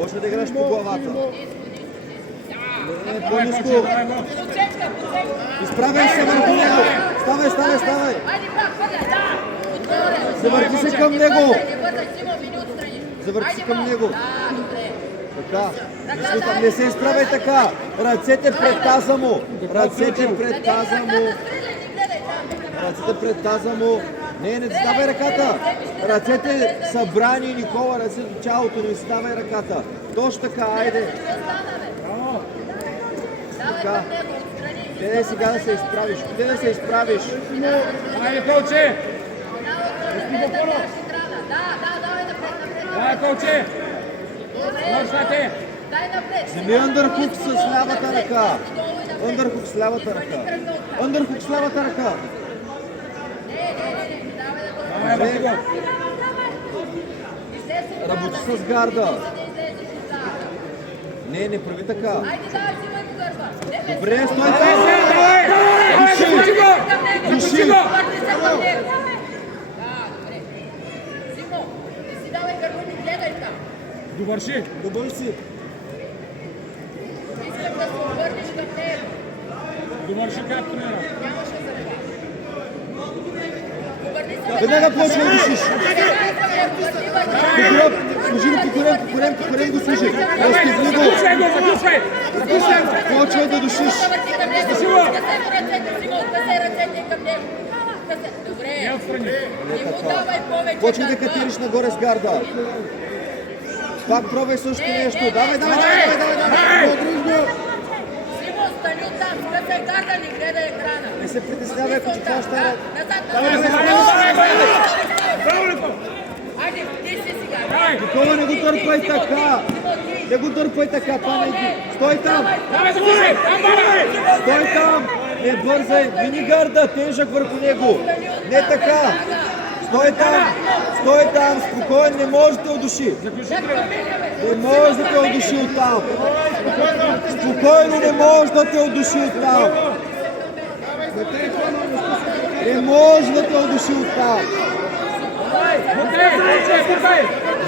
Почна да играш по главата. Не, по-ниско. Изправяй се върху него. Ставай. Завърти се към него. Така. Не се изправяй така. Ръцете пред таза му. Ръцете пред таза му. Не ставай ръката. Ръцете са брани, Никола, ръцете до тялото, не ставай ръката. Точно така, айде. Така. Къде сега да се изправиш? Айде, Колче! Давай, Колче! Можете! Вземи андърхук с лявата ръка. Андърхук с лявата ръка. Добре. Работи с гарда. Не прави така. Добре, стой там. Души. Довърши! Добър си. Довърши както не е. Веднага почва да душиш. Служи го по корем го служи. Разтегни го. Почва да душиш. Почва да катериш нагоре с гарда. Пак пробвай също нещо. Давай. Не се притеснявай, ако ти това ще... Никола, не го дърпай така. Това не ги. Стой там. Не бързай. Мини гарда, тежък върху него. Не така. Стой там. Спокойно, не може да те удуши. Не може да те удуши оттам. Спокойно, не може да те удуши оттам.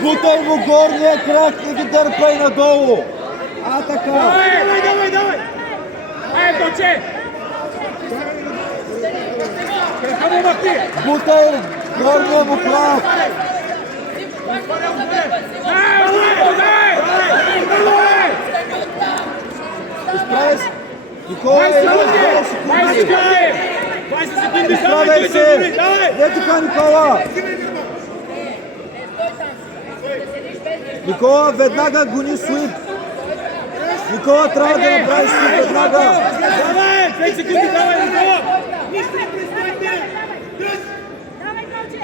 Бутай му горния крак и ги дърпай надолу. Така. Давай! Ай, Колче! Бутай горния му крак. Изправяй се. Никола, 20 секунди! изправяй се. Не така, Никола. Никола, веднага гони свип. Никола, трябва да направиш свип веднага. Давай! 5 секунди, давай, Никола! Давай, Колче!